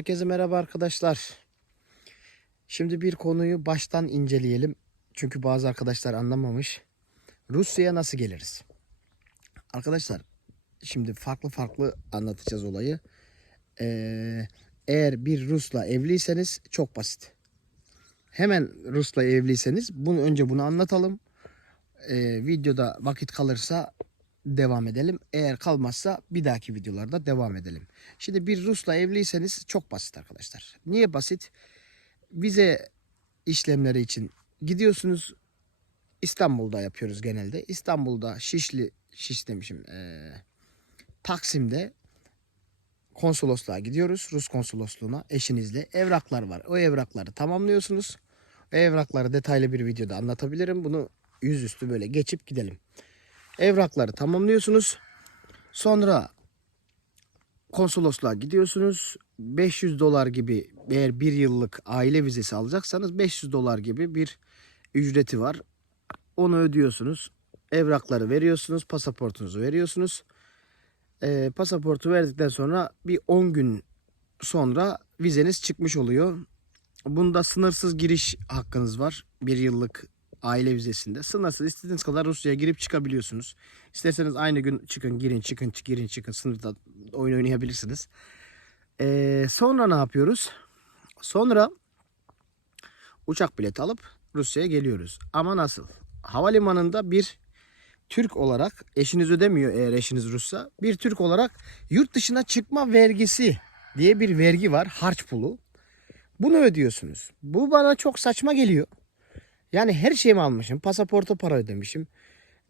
Herkese merhaba arkadaşlar. Şimdi bir konuyu baştan inceleyelim. Çünkü bazı arkadaşlar anlamamış. Rusya'ya nasıl geliriz? Arkadaşlar şimdi farklı farklı anlatacağız olayı. Ee, eğer bir Rus'la evliyseniz çok basit. Hemen Rus'la evliyseniz bunu önce bunu anlatalım. Ee, videoda vakit kalırsa devam edelim. Eğer kalmazsa bir dahaki videolarda devam edelim. Şimdi bir Rus'la evliyseniz çok basit arkadaşlar. Niye basit? Vize işlemleri için gidiyorsunuz. İstanbul'da yapıyoruz genelde. İstanbul'da Şişli, Şiş demişim. eee, Taksim'de konsolosluğa gidiyoruz. Rus konsolosluğuna eşinizle. Evraklar var. O evrakları tamamlıyorsunuz. O evrakları detaylı bir videoda anlatabilirim. Bunu yüzüstü böyle geçip gidelim. Evrakları tamamlıyorsunuz. Sonra konsolosluğa gidiyorsunuz. 500 dolar gibi eğer bir yıllık aile vizesi alacaksanız 500 dolar gibi bir ücreti var. Onu ödüyorsunuz. Evrakları veriyorsunuz. Pasaportunuzu veriyorsunuz. Ee, pasaportu verdikten sonra bir 10 gün sonra vizeniz çıkmış oluyor. Bunda sınırsız giriş hakkınız var. Bir yıllık aile vizesinde. Sınırsız istediğiniz kadar Rusya'ya girip çıkabiliyorsunuz. İsterseniz aynı gün çıkın girin çıkın çık- girin çıkın sınırda oyun oynayabilirsiniz. Ee, sonra ne yapıyoruz? Sonra uçak bileti alıp Rusya'ya geliyoruz. Ama nasıl? Havalimanında bir Türk olarak eşiniz ödemiyor eğer eşiniz Russa. Bir Türk olarak yurt dışına çıkma vergisi diye bir vergi var. Harç pulu. Bunu ödüyorsunuz. Bu bana çok saçma geliyor. Yani her şeyimi almışım. Pasaporta para ödemişim.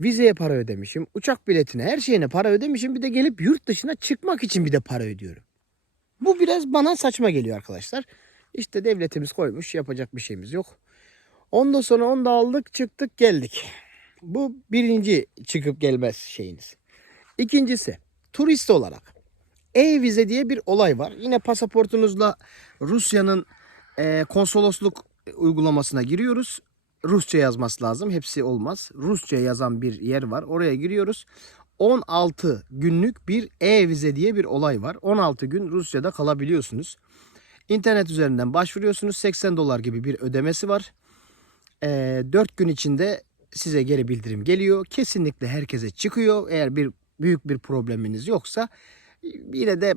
Vizeye para ödemişim. Uçak biletine her şeyine para ödemişim. Bir de gelip yurt dışına çıkmak için bir de para ödüyorum. Bu biraz bana saçma geliyor arkadaşlar. İşte devletimiz koymuş. Yapacak bir şeyimiz yok. Ondan sonra onu da aldık çıktık geldik. Bu birinci çıkıp gelmez şeyiniz. İkincisi turist olarak. E-vize diye bir olay var. Yine pasaportunuzla Rusya'nın e, konsolosluk uygulamasına giriyoruz. Rusça yazması lazım. Hepsi olmaz. Rusça yazan bir yer var. Oraya giriyoruz. 16 günlük bir e-vize diye bir olay var. 16 gün Rusya'da kalabiliyorsunuz. İnternet üzerinden başvuruyorsunuz. 80 dolar gibi bir ödemesi var. Ee, 4 gün içinde size geri bildirim geliyor. Kesinlikle herkese çıkıyor. Eğer bir büyük bir probleminiz yoksa yine de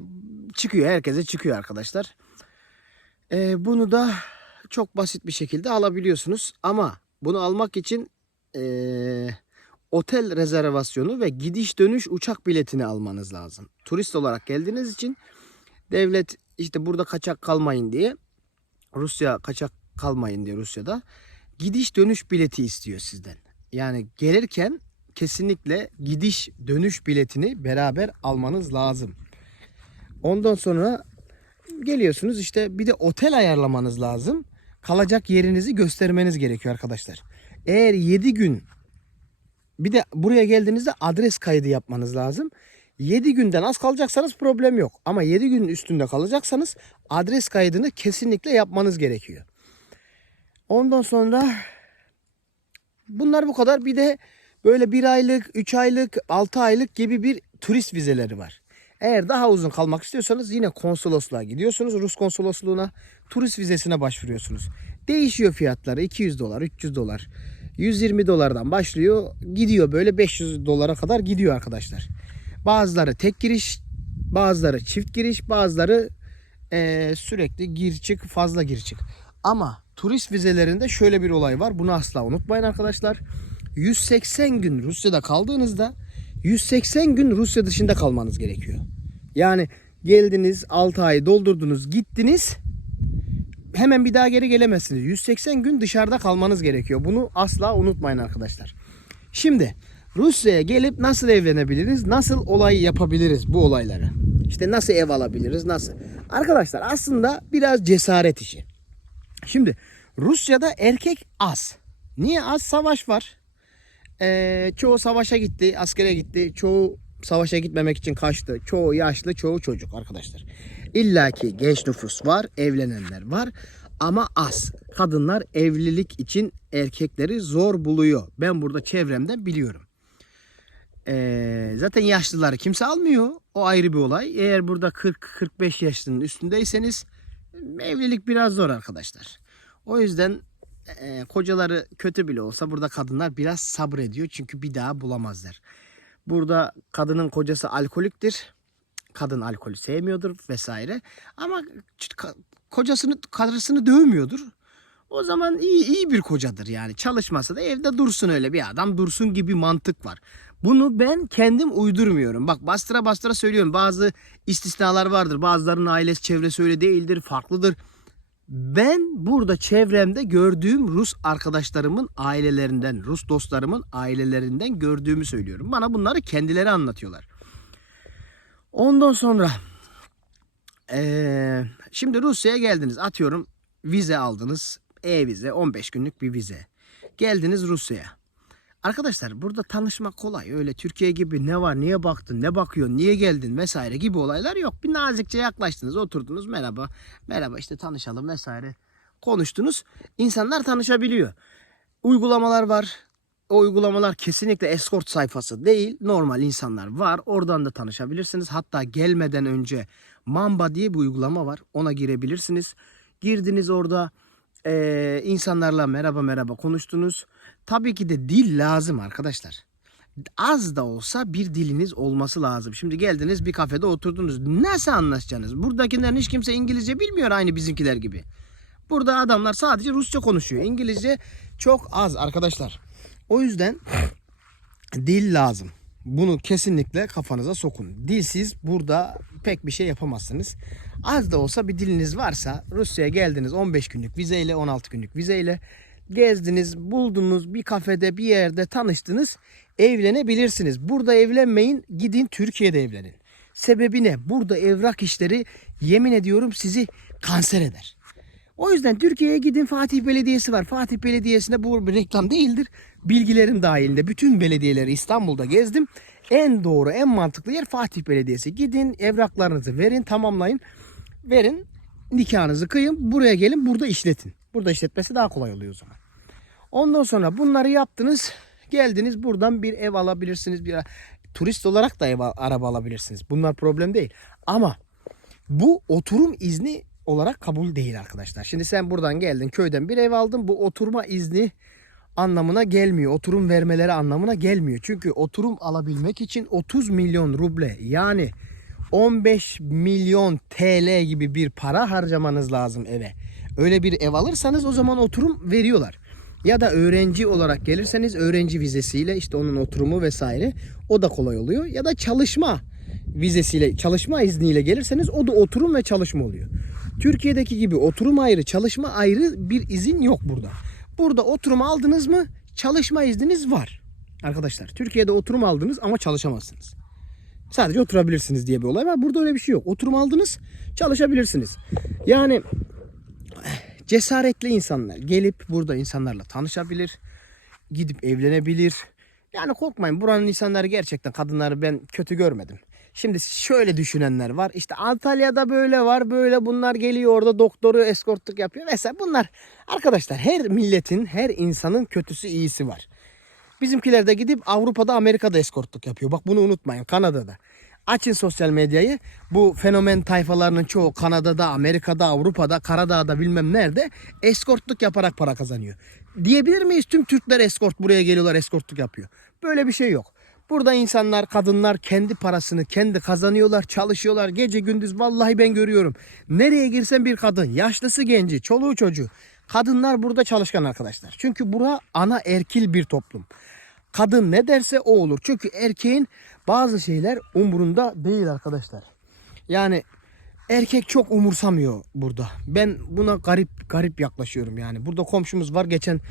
çıkıyor. Herkese çıkıyor arkadaşlar. Ee, bunu da çok basit bir şekilde alabiliyorsunuz. Ama bunu almak için eee, otel rezervasyonu ve gidiş dönüş uçak biletini almanız lazım. Turist olarak geldiğiniz için devlet işte burada kaçak kalmayın diye Rusya kaçak kalmayın diye Rusya'da gidiş dönüş bileti istiyor sizden. Yani gelirken kesinlikle gidiş dönüş biletini beraber almanız lazım. Ondan sonra geliyorsunuz işte bir de otel ayarlamanız lazım. Kalacak yerinizi göstermeniz gerekiyor arkadaşlar. Eğer 7 gün bir de buraya geldiğinizde adres kaydı yapmanız lazım. 7 günden az kalacaksanız problem yok. Ama 7 günün üstünde kalacaksanız adres kaydını kesinlikle yapmanız gerekiyor. Ondan sonra bunlar bu kadar. Bir de böyle 1 aylık, 3 aylık, 6 aylık gibi bir turist vizeleri var. Eğer daha uzun kalmak istiyorsanız yine konsolosluğa gidiyorsunuz. Rus konsolosluğuna turist vizesine başvuruyorsunuz. Değişiyor fiyatları 200 dolar, 300 dolar, 120 dolardan başlıyor. Gidiyor böyle 500 dolara kadar gidiyor arkadaşlar. Bazıları tek giriş, bazıları çift giriş, bazıları eee, sürekli gir çık, fazla gir çık. Ama turist vizelerinde şöyle bir olay var. Bunu asla unutmayın arkadaşlar. 180 gün Rusya'da kaldığınızda 180 gün Rusya dışında kalmanız gerekiyor. Yani geldiniz 6 ay doldurdunuz gittiniz hemen bir daha geri gelemezsiniz. 180 gün dışarıda kalmanız gerekiyor. Bunu asla unutmayın arkadaşlar. Şimdi Rusya'ya gelip nasıl evlenebiliriz? Nasıl olay yapabiliriz bu olayları? İşte nasıl ev alabiliriz? Nasıl? Arkadaşlar aslında biraz cesaret işi. Şimdi Rusya'da erkek az. Niye az? Savaş var. Ee, çoğu savaşa gitti, askere gitti. Çoğu savaşa gitmemek için kaçtı. Çoğu yaşlı, çoğu çocuk arkadaşlar. İlla ki genç nüfus var, evlenenler var ama az. Kadınlar evlilik için erkekleri zor buluyor. Ben burada çevremden biliyorum. Ee, zaten yaşlıları kimse almıyor. O ayrı bir olay. Eğer burada 40-45 yaşının üstündeyseniz Evlilik biraz zor arkadaşlar. O yüzden e, kocaları kötü bile olsa burada kadınlar biraz sabrediyor. Çünkü bir daha bulamazlar. Burada kadının kocası alkoliktir. Kadın alkolü sevmiyordur vesaire. Ama kocasını, karısını dövmüyordur. O zaman iyi iyi bir kocadır yani. Çalışmasa da evde dursun öyle bir adam dursun gibi mantık var. Bunu ben kendim uydurmuyorum. Bak bastıra bastıra söylüyorum. Bazı istisnalar vardır. Bazılarının ailesi çevresi öyle değildir. Farklıdır. Ben burada çevremde gördüğüm Rus arkadaşlarımın ailelerinden, Rus dostlarımın ailelerinden gördüğümü söylüyorum. Bana bunları kendileri anlatıyorlar. Ondan sonra eee, şimdi Rusya'ya geldiniz. Atıyorum vize aldınız. E-vize 15 günlük bir vize. Geldiniz Rusya'ya. Arkadaşlar burada tanışmak kolay. Öyle Türkiye gibi ne var, niye baktın, ne bakıyorsun, niye geldin vesaire gibi olaylar yok. Bir nazikçe yaklaştınız, oturdunuz. Merhaba, merhaba işte tanışalım vesaire. Konuştunuz. İnsanlar tanışabiliyor. Uygulamalar var. O uygulamalar kesinlikle escort sayfası değil. Normal insanlar var. Oradan da tanışabilirsiniz. Hatta gelmeden önce Mamba diye bir uygulama var. Ona girebilirsiniz. Girdiniz orada eee, insanlarla merhaba merhaba konuştunuz. Tabii ki de dil lazım arkadaşlar. Az da olsa bir diliniz olması lazım. Şimdi geldiniz bir kafede oturdunuz. Nasıl anlaşacaksınız? Buradakilerin hiç kimse İngilizce bilmiyor aynı bizimkiler gibi. Burada adamlar sadece Rusça konuşuyor. İngilizce çok az arkadaşlar. O yüzden dil lazım. Bunu kesinlikle kafanıza sokun. Dilsiz burada pek bir şey yapamazsınız. Az da olsa bir diliniz varsa Rusya'ya geldiniz 15 günlük vizeyle 16 günlük vizeyle gezdiniz, buldunuz bir kafede bir yerde tanıştınız evlenebilirsiniz. Burada evlenmeyin gidin Türkiye'de evlenin. Sebebi ne? Burada evrak işleri yemin ediyorum sizi kanser eder. O yüzden Türkiye'ye gidin Fatih Belediyesi var. Fatih Belediyesi'nde bu bir reklam değildir. Bilgilerim dahilinde bütün belediyeleri İstanbul'da gezdim. En doğru, en mantıklı yer Fatih Belediyesi. Gidin evraklarınızı verin, tamamlayın. Verin, nikahınızı kıyın. Buraya gelin, burada işletin. Burada işletmesi daha kolay oluyor o zaman. Ondan sonra bunları yaptınız. Geldiniz buradan bir ev alabilirsiniz. Bir turist olarak da ev, araba alabilirsiniz. Bunlar problem değil. Ama bu oturum izni olarak kabul değil arkadaşlar. Şimdi sen buradan geldin köyden bir ev aldın. Bu oturma izni anlamına gelmiyor. Oturum vermeleri anlamına gelmiyor. Çünkü oturum alabilmek için 30 milyon ruble yani 15 milyon TL gibi bir para harcamanız lazım eve. Öyle bir ev alırsanız o zaman oturum veriyorlar. Ya da öğrenci olarak gelirseniz öğrenci vizesiyle işte onun oturumu vesaire o da kolay oluyor. Ya da çalışma vizesiyle çalışma izniyle gelirseniz o da oturum ve çalışma oluyor. Türkiye'deki gibi oturum ayrı çalışma ayrı bir izin yok burada. Burada oturum aldınız mı çalışma izniniz var. Arkadaşlar Türkiye'de oturum aldınız ama çalışamazsınız. Sadece oturabilirsiniz diye bir olay var. Burada öyle bir şey yok. Oturum aldınız çalışabilirsiniz. Yani cesaretli insanlar gelip burada insanlarla tanışabilir. Gidip evlenebilir. Yani korkmayın buranın insanları gerçekten kadınları ben kötü görmedim. Şimdi şöyle düşünenler var. İşte Antalya'da böyle var. Böyle bunlar geliyor orada doktoru eskortluk yapıyor. Mesela bunlar arkadaşlar her milletin her insanın kötüsü iyisi var. Bizimkiler de gidip Avrupa'da Amerika'da eskortluk yapıyor. Bak bunu unutmayın Kanada'da. Açın sosyal medyayı. Bu fenomen tayfalarının çoğu Kanada'da, Amerika'da, Avrupa'da, Karadağ'da bilmem nerede eskortluk yaparak para kazanıyor. Diyebilir miyiz tüm Türkler eskort buraya geliyorlar eskortluk yapıyor. Böyle bir şey yok. Burada insanlar, kadınlar kendi parasını kendi kazanıyorlar, çalışıyorlar gece gündüz. Vallahi ben görüyorum. Nereye girsen bir kadın, yaşlısı genci, çoluğu çocuğu. Kadınlar burada çalışkan arkadaşlar. Çünkü bura ana erkil bir toplum. Kadın ne derse o olur. Çünkü erkeğin bazı şeyler umurunda değil arkadaşlar. Yani erkek çok umursamıyor burada. Ben buna garip garip yaklaşıyorum yani. Burada komşumuz var. Geçen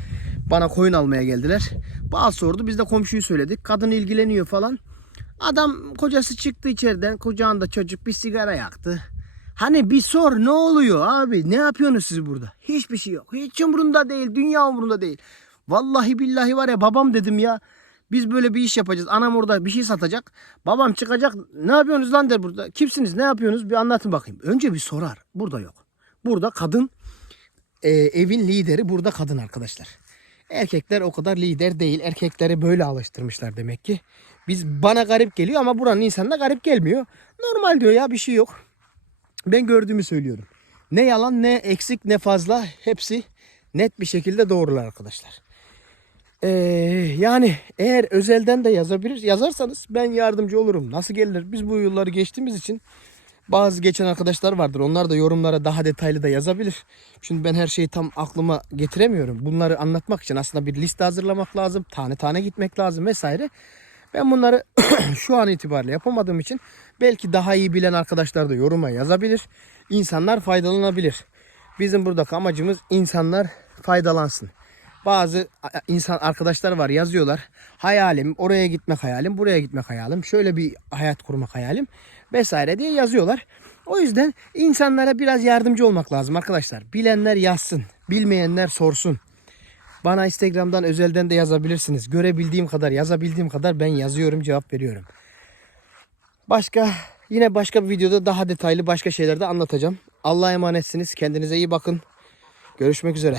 bana koyun almaya geldiler. Bazı sordu. Biz de komşuyu söyledik. Kadın ilgileniyor falan. Adam kocası çıktı içeriden. Kucağında çocuk bir sigara yaktı. Hani bir sor ne oluyor abi? Ne yapıyorsunuz siz burada? Hiçbir şey yok. Hiç umurunda değil. Dünya umurunda değil. Vallahi billahi var ya babam dedim ya. Biz böyle bir iş yapacağız. Anam orada bir şey satacak. Babam çıkacak. Ne yapıyorsunuz lan der burada. Kimsiniz? Ne yapıyorsunuz? Bir anlatın bakayım. Önce bir sorar. Burada yok. Burada kadın e, evin lideri burada kadın arkadaşlar. Erkekler o kadar lider değil. Erkekleri böyle alıştırmışlar demek ki. Biz bana garip geliyor ama buranın insanına garip gelmiyor. Normal diyor ya bir şey yok. Ben gördüğümü söylüyorum. Ne yalan ne eksik ne fazla hepsi net bir şekilde doğrular arkadaşlar. Ee, yani eğer özelden de yazabilir yazarsanız ben yardımcı olurum. Nasıl gelir? Biz bu yılları geçtiğimiz için bazı geçen arkadaşlar vardır. Onlar da yorumlara daha detaylı da yazabilir. Şimdi ben her şeyi tam aklıma getiremiyorum. Bunları anlatmak için aslında bir liste hazırlamak lazım. Tane tane gitmek lazım vesaire. Ben bunları şu an itibariyle yapamadığım için belki daha iyi bilen arkadaşlar da yoruma yazabilir. İnsanlar faydalanabilir. Bizim buradaki amacımız insanlar faydalansın. Bazı insan arkadaşlar var yazıyorlar. Hayalim oraya gitmek hayalim, buraya gitmek hayalim, şöyle bir hayat kurmak hayalim vesaire diye yazıyorlar. O yüzden insanlara biraz yardımcı olmak lazım arkadaşlar. Bilenler yazsın, bilmeyenler sorsun. Bana Instagram'dan özelden de yazabilirsiniz. Görebildiğim kadar, yazabildiğim kadar ben yazıyorum, cevap veriyorum. Başka yine başka bir videoda daha detaylı başka şeyler de anlatacağım. Allah'a emanetsiniz. Kendinize iyi bakın. Görüşmek üzere.